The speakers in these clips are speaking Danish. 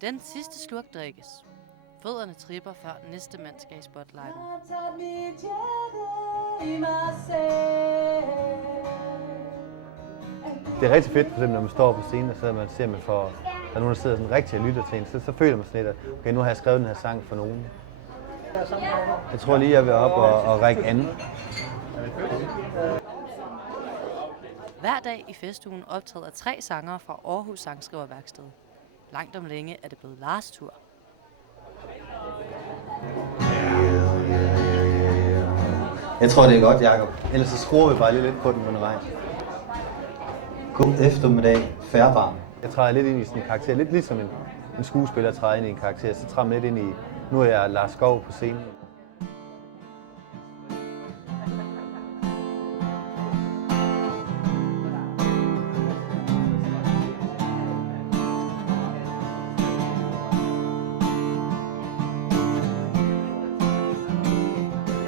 Den sidste slurk drikkes. Fødderne tripper, før næste mand skal i spotlightet. Det er rigtig fedt, for eksempel, når man står på scenen, og så man ser, man får, der er nogen, der sidder sådan rigtig og lytter til en, så føler man sådan lidt, at okay, nu har jeg skrevet den her sang for nogen. Jeg tror lige, jeg vil op og række an. Hver dag i festugen optræder 3 sangere fra Aarhus Sangskriverværksted. Langt om længe er det blevet Lars' tur. Jeg tror, det er godt, Jacob. Ellers så skruer vi bare lige lidt på den undervejs. God eftermiddag, Færbarn. Jeg træder lidt ind i sådan en karakter, lidt ligesom en skuespiller træder ind i en karakter, så træder lidt ind i, nu er jeg Lars Skov på scenen.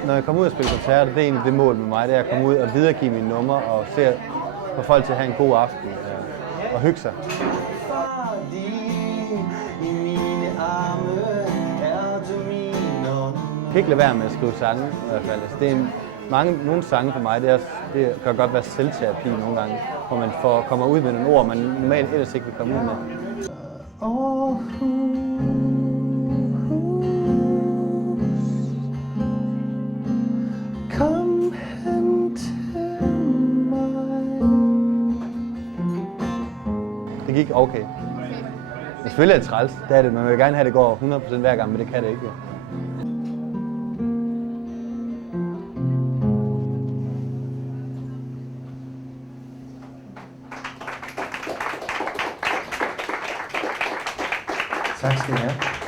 Når jeg kommer ud og spiller koncerter, det er egentlig det mål med mig, det er at komme ud og videregive mine numre og få folk til at have en god aften og hygge sig. Jeg kan ikke lade være med at skrive sange i hvert fald. Altså, det er nogle sange for mig, det kan godt være selvterapi nogle gange, hvor man kommer ud med nogle ord, man normalt ellers ikke vil komme ud med. Kom hen til mig. Det gik okay. Selvfølgelig er det træls, det er det. Man vil gerne have, det går 100% hver gang, men det kan det ikke. Tak skal I have.